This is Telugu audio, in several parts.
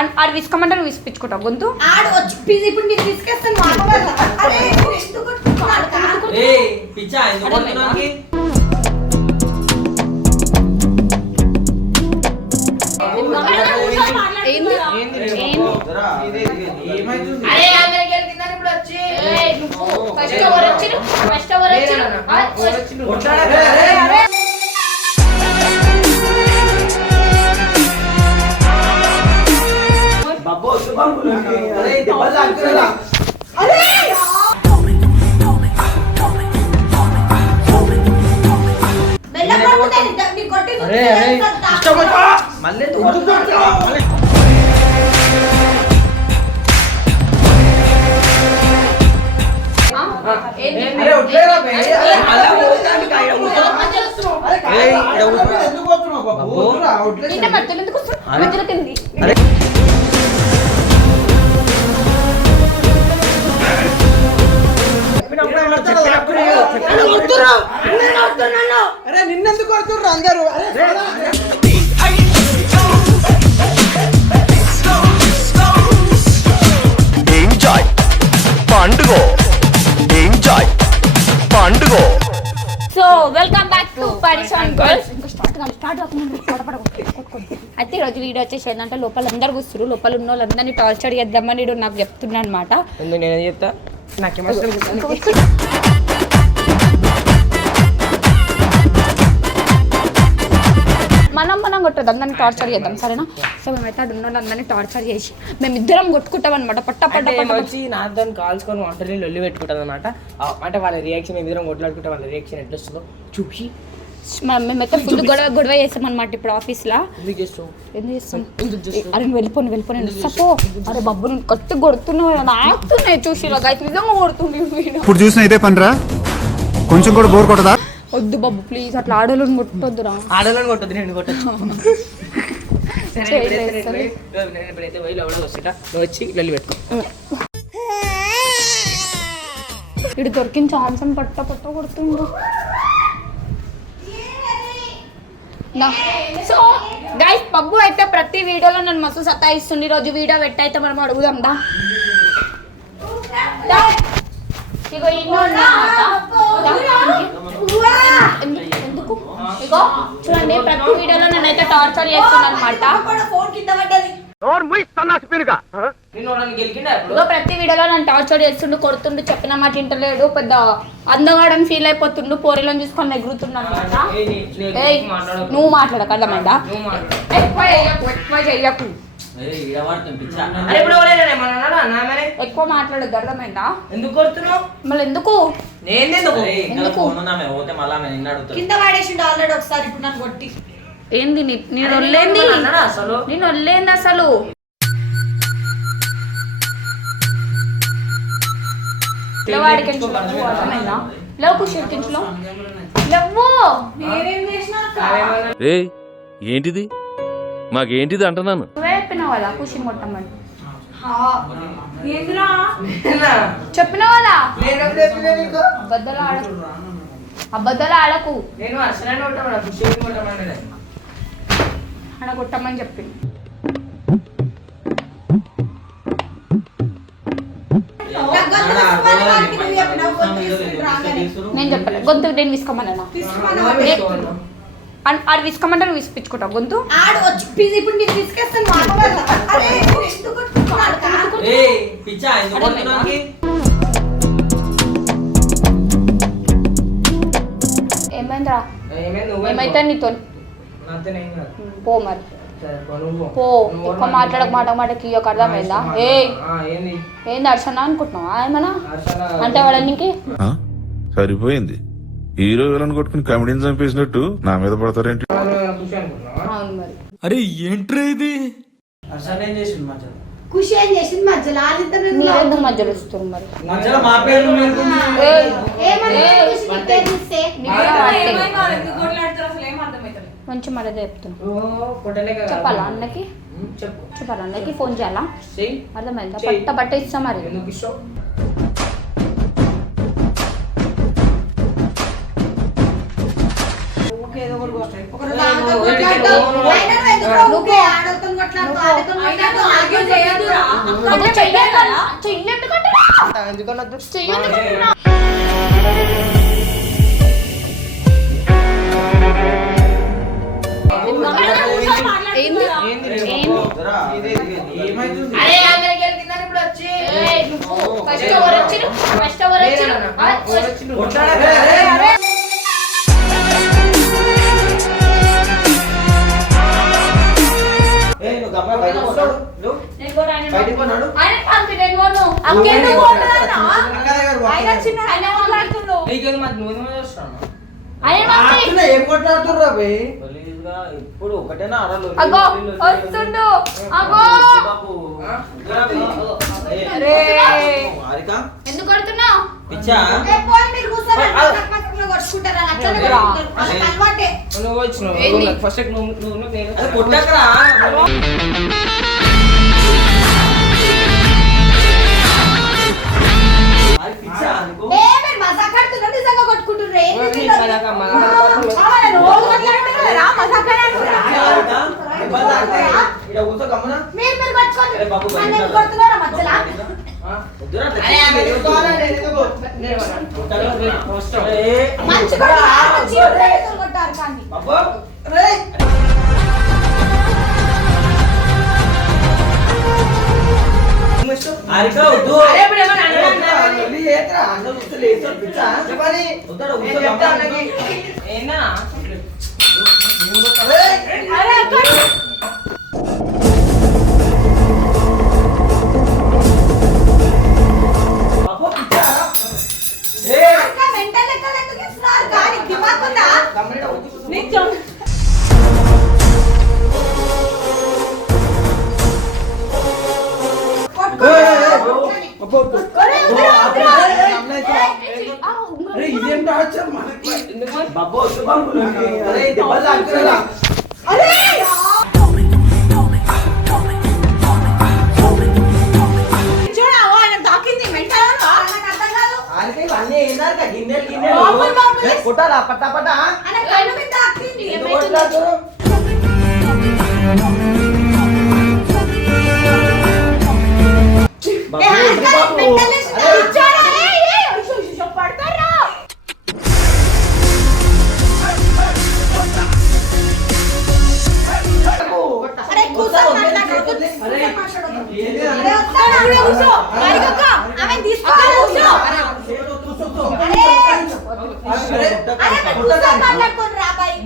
ఆడు విసుకమంటే నువ్వు విసిపించుకుంటావు గొంతు ఆడు వచ్చి ఇప్పుడు మీరు విసికేస్తాను నిన్నెందుకు కొడుతుర్రు అందరూ? ఎంజాయ్ పండుగ. So welcome back to Pareshaan Girls. అయితే ఈరోజు వీడియో వచ్చేసి ఏంటంటే లోపల అందరు కూర్చురు, లోపల ఉన్న వాళ్ళందరినీ టార్చర్ చేద్దామని నాకు చెప్తున్నా అనమాట. నేను చెప్తా మనం కొట్టదు అందరినీ టార్చర్ చేద్దాం సరేనా? సో మేమైతే అక్కడ ఉన్న వాళ్ళందరినీ టార్చర్ చేసి మేమిద్దరం కొట్టుకుంటాం అనమాట. వచ్చి నాతో కాల్చుకొని వంటని లొల్లి పెట్టుకుంటాం అనమాట. అంటే వాళ్ళ రియాక్షన్ ఇద్దరం కొట్లాడుకుంటే వాళ్ళ రియాక్షన్ ఎట్లా వస్తుందో చూసి మేమైతే ఫుల్ గొడవ చేస్తాం అనమాట. ఇప్పుడు ఆఫీస్ లా ఎందుకు చేస్తాం? అరే వెళ్ళిపోను సపో. అరే బాబు నేను కట్టి కొడుతున్నావు నాకుతున్నాయి చూసి నిజంగా కొడుతుంది. ఇప్పుడు చూసిన ఇదే పనిరా, కొంచెం కూడా బోర్ కొట్టదా? వద్దు బాబు ప్లీజ్, అట్లా ఆడోళ్ళని కొట్టొద్దురా. ఆడోళ్ళని కొట్టద్దు, నేను కొట్టచ్చు. వచ్చి లొల్లి పెట్టుకో. ఇటు దొరికిన ఛాన్స్ అని పట్ట కొడుతుండు. సో గైస్ పబ్బు అయితే ప్రతి వీడియోలో నన్ను మస్తు సతాయిస్తుంది. రోజు వీడియో పెట్టయితే మనం అడుగుదాం దా. ఇగో ఎందుకు ఇగో చూడండి ప్రతి వీడియోలో నన్నైతే టార్చర్ చేస్తున్నా అనమాట. ప్రతి వీడియోలో నన్ను టార్చర్ చేస్తుండు, కొడుతుండు, చెప్పిన మాట ఇంటలేడు, పెద్ద అందగాడని ఫీల్ అయిపోతుండు, పోరీలను చూసుకొని ఎగురుతున్నాడు అనమాట. నువ్వు మాట్లాడక అర్థమైందా? ఎక్కువ చెయ్యకు, ఎక్కువ మాట్లాడద్దు అర్థమైందా? ఎందుకు కొడుతున్నావు మళ్ళీ? ఎందుకు కింద వాడేసిండు ఆల్రెడీ ఒకసారి. ఇప్పుడు నన్ను కొట్టి ఏంది నేను వల్లేంది అసలు? నేను వల్లేంది అసలు? అర్థమైందా? లేవు కుషించులో లేవు. ఏంటిది మాకేంటిది అంటున్నాను. నువ్వే చెప్పినావు కదా కుషిని కొట్టమని. చెప్పినావు కదా అబద్ధాలు ఆడకు. ఆడ కొట్టమని చెప్పి నేను చెప్పలే. గొంతు నేను విసుకోమన్నా. ఆడు విసుకోమంటే నువ్వు విసిపించుకుంటావు గొంతు. ఆడు వచ్చి ఇప్పుడు మీరు విసికేస్తాను ఏమైందిరా? ఏమైతే నీతో పో మరి పో. ఎక్కువ మాటకి ఒక అర్థమైందా? ఏంది అర్చన అనుకుంటున్నావా? ఏమన్నా అంటే వాడు నీకు సరిపోయింది. హీరో విలన్ కొట్టుకుని కమెడీని చంపేసినట్టు నా మీద పడతారేంటి? అవును మరి. అరే ఏంట్రా ఇది? ఖుషి ఏం చేసింది మధ్యలో? మీరెందుకు మధ్యలో ఇస్తారు మరి? మంచి మర్యాద చెప్తున్నా. చెప్పాలా అన్నకి? చెప్పాలా అన్నకి? ఫోన్ చేయాలా? అర్థమైందా? బట్ట ఇస్తా మరి. నాకు ఆర్గ్యూ చేయొద్దురా. అబ్బో, చెయ్యాలా? చెయ్యి ఎందుకంటున్నా? ఎందుకన్నద్దు చెయ్యి ఎందుకంటున్నా? ఏంది? అరే అందరికి వెళ్తున్నారు ఇప్పుడు వచ్చి ఏయ్, నువ్వు ఫస్ట్ ఎవరు వచ్చిరు? ఫస్ట్ ఎవరు వచ్చిరు? నేను కూడా ఆయన కాన్ఫిడెంట్ పోను. అక్కేందుకు పోతుందన్నా? ఆయన చిన్న ఆయన మాట్లాడుతుండు. నీకేది మరి నువ్వు చూస్తాను ఆయన పంపి. ఏం కొట్లాడుతుర్రా బే ఇప్పుడు ఒకటేనా అరలు అగో వస్తుండు. అగో హారిక ఎందుకు కొడుతున్నావు? పిచ్చా ఏ పోయి మీరు కూర్చోండి. పక్కన కొట్టుకుంటారా? అట్లనే కొట్టుకుంటారు. వాళ్ళకి అలవాటే. నువ్వు వచ్చినావు ఏంది? ఫస్ట్ నువ్వు నేను అది కొట్టకరా అది పిచ్చా నీకు ఏ మీరు మజాక్ ఆడుతున్నారు, నిజంగా కొట్టుకుంటుర్రు. ఏంది ఓ, వీళ్ళు? మజాక్ మజాక్ ఆ, నేను రోజు కొట్లాడుతున్నారా? మజాక్ ఆడుతున్నారా? ఇక్కడ కూర్చో గమ్మున మీరు కొట్టుకోండి. అరే బాబు, నన్ను ఎందుకు కొడుతున్నారా మధ్యలో? వద్దురా అట్లా అరే ఆమె చేయకు. ఫస్ట్ ఏయ్, మంచి కొట్టారు, మంచి కొట్టారు కానీ. బాబు రేయ్ హారిక వద్దు అరే ఇప్పుడు ఏమన్నా అన్నా వెళ్ళి ఏతరా అందరూ వస్తే లేస్తారు పిచ్చా చెప్పని వద్దురా కూర్చో గమ్మున ఏందా అరే అక్క, బాబు పిచ్చా ఏయ్ అక్క మెంటల్ లెక్కలు ఎందుకు ఇస్తున్నారు? కానీ దిమాగ్ ఉందా? గమ్మున కూర్చో నిజం. అరే ఇదేం టార్చర్ మనకి బాబు వద్దు బాబు అరే దెబ్బలు తాకుతురా చూడవా ఆయన తాకింది మెంటల్ నాకు అర్థం కాదు. హారిక ఇవన్నీ ఏందాక గిన్నెలు బాబులు, బాబులు. గిన్నెలు కొట్టాలా పట్టా పట్టా ఆయన కళ్ళు మీద తాకింది. ఎందుకు కొట్లాడుతురు బాబు ఏ, వద్దు అక్క, బాబు మెంటల్ లేచిందా? అరే ఇచ్చారా? ఏయ్, ఏయ్, అయ్యో, అయ్యో, పడతారా? అరే కూర్చో, మాట్లాడొద్దు. కూర్చో, మాట్లాడొద్దు. అరే వస్తాను, ఆమె కూర్చో. హారికక్క, ఆమెను తీసుకోవాలి, కూర్చో. అరే, అరే మీరు కూర్చో, మాట్లాడుకోండి రా బాయ్.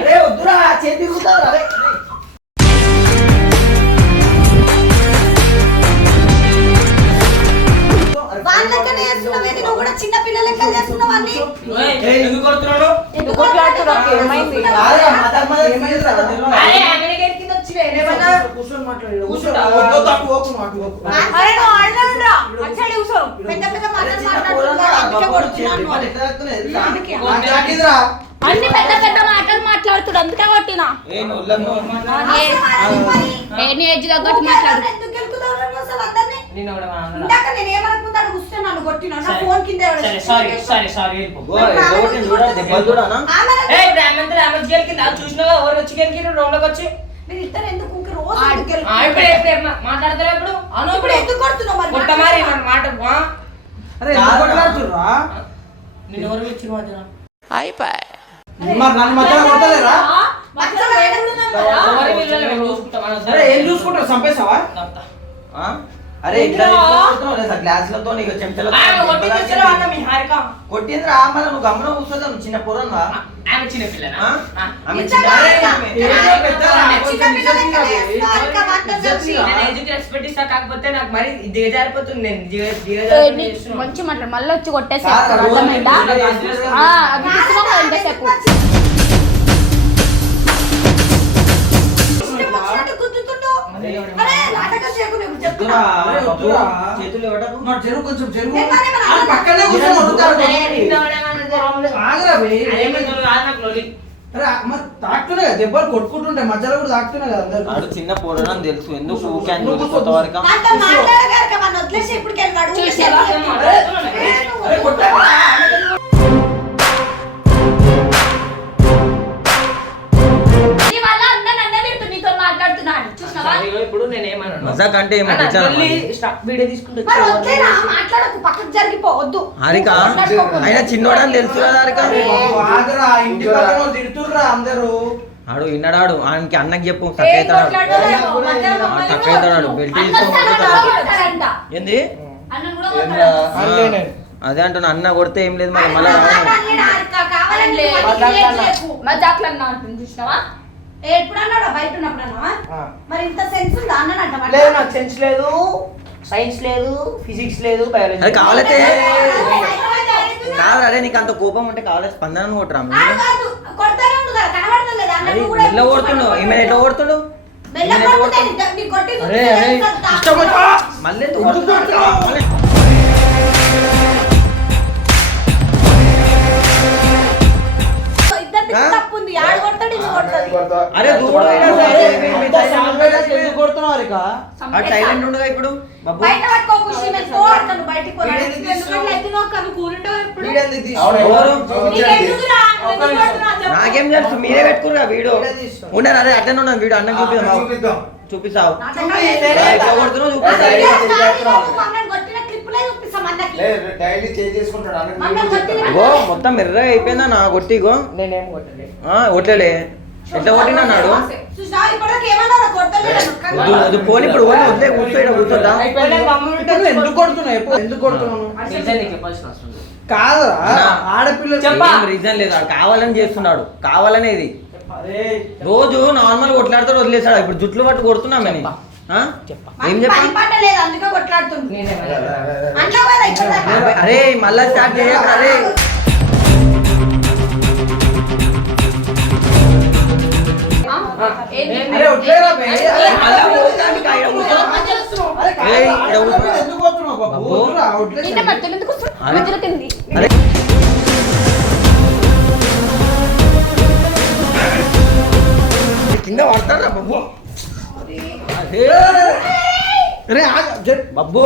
అరే వద్దురా చేతి తిరుగుతావు అరే వాళ్ళ లెక్కనే చేస్తున్నావేంటి? నువ్వు కూడా చిన్న పిల్లల లెక్క చేస్తున్నావు అన్ని. ఎందుకు కొడుతున్నాడు ఎందుకు కొట్లాడుతున్నావు? ఏమైంది? అరే మదర్ మదర్ ఏమైందిరా అరే ఆమె కింద వచ్చి ఏమన్నా కూర్చొని మాట్లాడు కూర్చుంటా. వద్దు అటు పోకు అటు పోకు అరే నువ్వు ఆడలేవురా. అచ్చడి కూర్చో. పెద్ద పెద్ద మాటలు మాట్లాడుతున్నావు. అందుకే కొడుతున్నాను అని. అందుకే. నాకేదిరా అన్ని పెద్ద పెద్ద మాటలు మాట్లాడుతుడు అందుకే కొట్టినా. ఏ నువ్వు ఏ ఏజ్ తగ్గట్టు మాట్లాడు. ఎందుకు గెలుకుతావు నువ్వు అసలు అందరినీ? నేను కూడా అన్నా. ఇందాక నేను ఏమనుకుంటా కూర్చొని నన్ను కొట్టినా నా సరే. ఫోన్ కింద సరే సారీ వెళ్ళిపో దెబ్బలు చూడనా ఏ ఇప్పుడు ఆమె గెలికింది అది చూసినావా ఎవరు వచ్చి గెలికిరు రౌండ్లోకి వచ్చి మీరు ఇద్దరు ఎందుకు ఊరికే రోజు ఆ, ఎందుకు ఇప్పుడు మాట్లాడతారా ఇప్పుడు అను ఇప్పుడు ఎందుకు కొడుతున్నావు మరి? కొట్ట మరి మన మాట అరే ఎందుకు కొట్లాడుతుర్రా నేను ఎవరు ఇచ్చి మధ్యన మరి నన్ను మధ్యలో కొట్టలేరా మధ్యలో వేడుకున్నాం కదా. ఎవరి వీళ్ళని మేము చూసుకుంటాం అరే ఏం చూసుకుంటారు చంపేసావా అరే ఇట్లా గ్లాసులతో నీకు చెంచలతో మీ హారిక కొట్టిందిరా మళ్ళీ నువ్వు గమనం కూర్చోదాం చిన్న పొరన్నా ఆమె చిన్న పిల్లనా ఆమె నిజంగా చిన్న ఆమె చిన్న పిల్లల లెక్క చేస్తున్నారు. ఇంకా మాటలు చెప్పి. నేను ఏజ్కి రెస్పెక్ట్ ఇస్తా కాకపోతే నాకు మరి దిగజారిపోతుంది నేను ఏ, దిగజారి నీ మంచి మాట్లాడు మళ్ళీ వచ్చి కొట్టేసి కాదు, రోజు అర్థమైందా? నేను ఆ, అది తీసుకున్నావు ఎంతసేపు. ఇష్టం వచ్చినట్టు గుద్దుతుండు. అరే నాటకం చేయకు నువ్వు చెప్తున్నా. వద్దురా బాబు చేతులు ఇవ్వటకు మరి జరుగు కొంచెం జరుగు నేను మరి ఏమన్నా ఆ పక్కనే కూర్చొని వదులుతాడు. ఆగరా బే. అరే మరి తాకుతున్నాయి కదా దెబ్బలు కొట్టుకుంటుంటాయి మధ్యలో కూడా తాకుతున్నాయి కదా అందరు వాడు చిన్న పొరని తెలుసు ఎందుకు ఊకే అని చూసుకోత వరకు నాతో మాట్లాడగారు కదా, మన వదిలేసి ఇప్పటికి వెళ్ళాడు. చూసావా? అరే కొట్టకురా. నీ వల్ల అందరూ నన్నే తిడుతున్నారు, నీతో మాట్లాడుతున్నాను. చూసావా? మజాక్ అంటే ఏమో అన్న, పిచ్చా లొల్లి వీడియో తీసుకుంటే మరి వద్దేనా మాట్లాడకు పక్కకు జరిగిపో వద్దు హారిక అయినా చిన్నోడని తెలుసు కదా హారిక ఆగరా ఇంటి పక్కన వాళ్ళు తిడుతుర్రా అందరూ. ఆడు విన్నాడాడు ఆయనకి అన్నకి చెప్పు ఏం తక్కువ కొట్లాడలేమో, మధ్యలో మమ్మల్ని తక్కువ అవుతాడు బెల్ట్ అన్న కొడతాడంట. ఏంది అన్నను కూడా కొడతాడంట. అదే అంటున్నా అన్న కొడితే ఏం లేదు మరి మళ్ళీ కావాలని మజాక్లు అన్నా అంటుంది చూసినావా? ఎప్పుడు అన్నాడు బయట ఉన్నప్పుడు అన్నావా? మరి ఇంత సెన్స్ ఉందా అన్ననంట లేదు, నాకు సెన్స్ లేదు, సైన్స్ లేదు, ఫిజిక్స్ లేదు, బయాలజీ అది కావాలంటే కాదు అరే నీకు అంత కోపం ఉంటే కావాలి స్పందన కొట్టరా కొడతానే ఉంది కదా కనబడతలేదు అది అన్నను కూడా ఎట్లా కొడుతుండు ఈమె ఎట్లా కొడుతుండు మెల్ల కొడితే నీ కొట్టి అరే అరే ఇష్టం వచ్చా మళ్ళీ ఎందుకు కొడుతున్నాడు? మళ్ళీ ఇద్దరికి తప్పు ఉంది ఆడు కొడతాడు ఇది కొడతాది అరే దూరం ఎందుకు కొడుతున్నావు హారిక? సైలెంట్ ఉండగా ఇప్పుడు బాబు బయట పట్టుకో ఖుషి నేను పోడతాను బయటికి పోరాడు ఎందుకంటే ఎత్తినో కను కూలిండో ఎప్పుడు వీడెందుకు తీసి- ఎవరు? నీకెందుకురా ఎందుకు కొడుతున్నావు చెప్పు. నాకేం తెలుసు మీరే పెట్టుకురుగా వీడియో ఉండరు అరే అట్లనే ఉన్నాను వీడియో అన్నం చూపిస్తావు చూపిస్తావు ఎట్లా కొడుతున్నావు చూపిస్తావు మమ్మల్ని కొట్టిన క్లిప్పులే చూపిస్తాం అన్నకి డైలీ చేంజ్ చేసుకుంటాడు అన్న మమ్మల్ని కొట్టిన ఇగో మొత్తం ఎర్రగా అయిపోయిందా నా కొట్టిగో నేనేం కొట్టలే. కొట్టలే ఎట్లా కొట్టినా నాడు చూసినా ఇప్పటికి ఏమన్నా కొడతలేదు అది పోనీ ఇప్పుడు ఓన్లీ వదిలే కూర్చోయినా కూర్చోద్దా ఇప్పుడు నువ్వు ఎందుకు కొడుతున్నావు ఎప్పుడు ఎందుకు కొడుతున్నావు? రీజన్ నీకు చెప్పాల్సిన అవసరం లేదు. కాదురా అన్నా. ఆడపిల్లలు ఏం రీజన్ లేదు ఆడు కావాలని చేస్తున్నాడు కావాలనేది అరే రోజు నార్మల్ కొట్లాడుతాడు వదిలేసాడు ఇప్పుడు జుట్లు పట్టు కొడుతున్నామని ఏం చెప్పా పని పాట లేదు అందుకే కొట్లాడుతుంది నేనేమన్నా అంటావు కదా ఇక్కడ దాకా. అరే మళ్ళా స్టార్ట్ చేయకు అరే అరే వదిలేరా బే. మళ్ళా పోతానికి ఆయన కూర్చో. అరే ఏయ్, కాదురా, ఇక్కడ కూర్చో. ఎందుకు కొడుతున్నావు బాబు? బాబు. వదిలేరా, వదిలేరా. నిన్న మధ్యలో ఎందుకు వస్తున్నావు? అరే. మధ్యలో తింది అరే కింద పడతాడా బాబు అదే అరే ఆగు, బాబు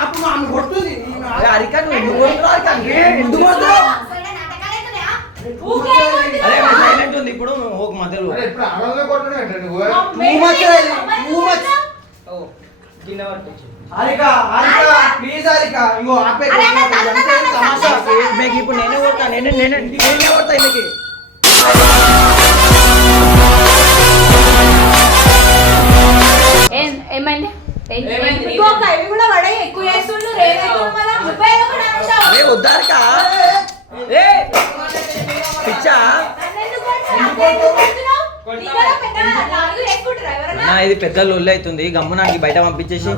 అప్పుడు ఆమె కొడుతుంది ఈమె ఆగు. అరిక నువ్వు ఎందుకు కొడుతున్నావు అరిక? ఎందుకు కొడుతున్నావు? సరే, నాటకాలు అవుతున్నాయా? ఊరికే కొడుతున్నావు. అరే సైలెంట్ ఉంది ఇప్పుడు నువ్వు ఒక మధ్యలో అరే ఇప్పుడు అనంగా కొట్టడం ఏంటంటే నువ్వు Too much రా ఇది, too much. గిన్నె పట్టుకొచ్చి. హారిక హారిక ప్లీజ్ హారిక ఇంకో ఆపే అరే అన్న, తన నాన్న తమాషా మీకు ఇప్పుడు నేనే కొడతా నేనే కొడతా ఈమెకి ఏమైంది? ఇంకో ఒక ఇవి కూడా పడాయి ఎక్కువ చేస్తుండు రేగైతుండు కదా 35 కూడా అంటావు. అరే వద్దారిక ఏ పిచ్చా నన్నెందుకు కొడుతున్నావు? ఎందుకు కొడుతున్నావు? నీ కూడా పెద్ద నాలుగు ఎక్కుంటారా ఎవరన్నా? నా ఇది పెద్ద లొల్లి అవుతుంది గమ్ము నాకు బయట పంపించేసి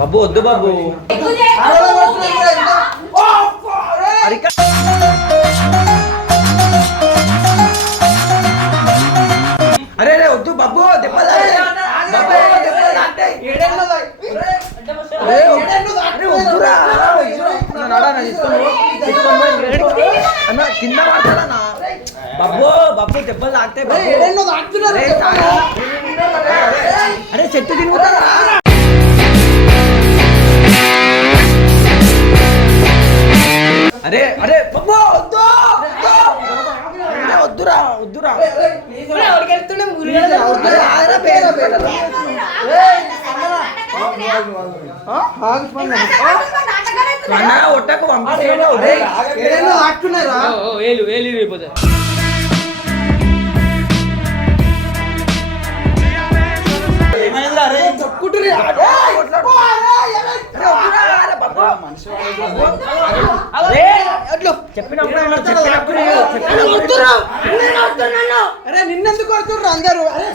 బాబు వద్దు బాబు ఎక్కువ చేయకు, అరే ఎక్కువ కొడుతున్నావు కూడా ఎంత? చేయకు. ఓ, అరే అరిక అరే అరే వద్దు బాబు దెబ్బలు తాకుతాయి. బాబు దెబ్బలు తాకుతాయి. ఏడేళ్ళు దాకా. అరే అరే వద్దురా నాడా నా తీసుకొని పోయి. అన్న కింద పడతాడన్నా బాబు బాబు దెబ్బలు తాకుతాయి బాబు ఏడేళ్ళు దాటుతున్నారు అరే తాగా. అరే చెట్టు తిరుగుతారా అరే అరే బాబు వద్దు అరే, వద్దురా వద్దురా ఇప్పుడు ఎవరికి వెళ్తుండే మురిగేలా అరే, ఆగరా, పేరు, పేరు. నాటకాలు అవుతున్నాయా? అన్న ఒట్టకు పంపించేయండి. ఏడేళ్ళు దాటుతున్నారా? వేలు వేలు ఇరిగిపోతాయి. ఏమైందిరా, అరే? కొట్టుర్రా. అరే, వద్దురా, అరే, బాబు. అరే, చెప్పినప్పుడు అన్నారు, చెప్పినప్పుడు అరే నిన్నెందుకు కొడుతుర్రు అందరూ? అరే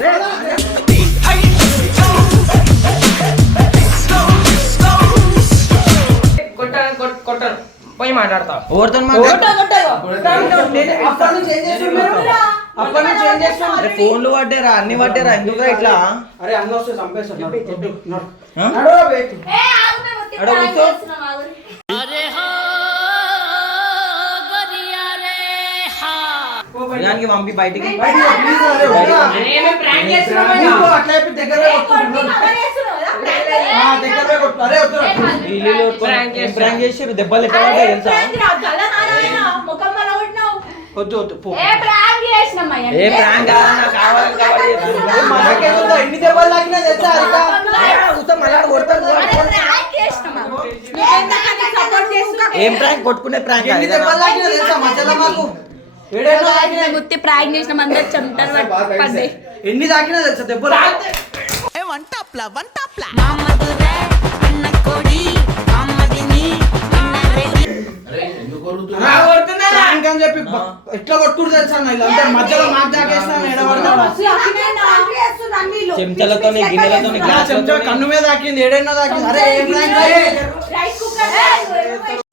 కొట్టాను పోయి మాట్లాడతా. ఎవరితో అప్పటి నుంచి ఏం చేస్తున్నారు? అప్పటి నుంచి ఏం చేస్తున్నారు? అరే ఫోన్లు పడ్డారా అన్ని పడ్డారా ఎందుకురా ఇట్లా అరే అన్న వస్తే చంపేస్తాడు. ఆ? నడురా బే. ఏ, ఆగు, మేము ఒత్తి అక్కడ ప్రాంక్ కూర్చో. చేస్తున్నాం, ఆగు. దానికి పంపి బయటికి బయటికి రా, ప్లీజ్ రా, అరే వద్దురా. ఏమే ప్రాంక్ చేస్తున్నావు నీకు అన్న? అట్లా చెప్పి దగ్గర ఏ, కొట్టి కవర్ చేస్తున్నావు కదా? ప్రాంక్ కదా? దగ్గర పోయి కొట్టు. అరే వద్దురా. ప్రాంక్ చేసి దెబ్బలు ఎట్లా అరే, పడ్డాయి తెలుసా ప్రాంక్ రా, కళ్ళ నారాయణ, ముఖం పగలగొట్టినావు. వద్దు వద్దు పో. ఏ ప్రాంక్ చేసినమ్మా ఏ ప్రాంక్ నాకు కావాలి అరే మనకెందుకు ఎన్ని దెబ్బలు తాకినా తెలుసా హారిక? ఏం ప్రాంక్ కొట్టుకునే ప్రాంక్ ఎన్ని దెబ్బలు తాకినా తెలుసా మధ్యలో మాకు ఏడేళ్ళు తాకినాయి. గుత్తి ప్రాంక్ చేసిన అందరు చెమటలు పడ్డాయి. ఎన్ని తాకినా తెలుసా దెబ్బలు ప్రాంక్ అని చెప్పి ఎట్లా కొట్టుకుంటూ తెలుసా అన్న వీళ్ళంతా మధ్యలో మాకు తాకేసినా చెంచాలతో గిన్నెలతో చెంచా కన్ను మీద తాకింది ఏడెన్నో తాకింది అరే ఏం prank రా?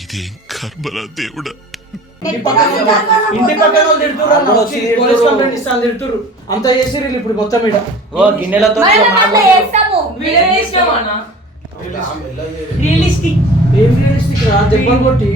ఇదేం కర్మరా దేవుడా. ఇంటి పక్కన వాళ్ళు తిడుతుర్రు అన్న, వచ్చి పోలీస్ కంప్లైంట్ ఇస్తాను తిడుతుర్రు అంత చేసిర్రు వీళ్ళు ఇప్పుడు మొత్తం మీద ఓ గిన్నెలతో మరి మేము అట్లా చేస్తాము. ఏం రియలిస్టిక్ రా దెబ్బలు కొట్టి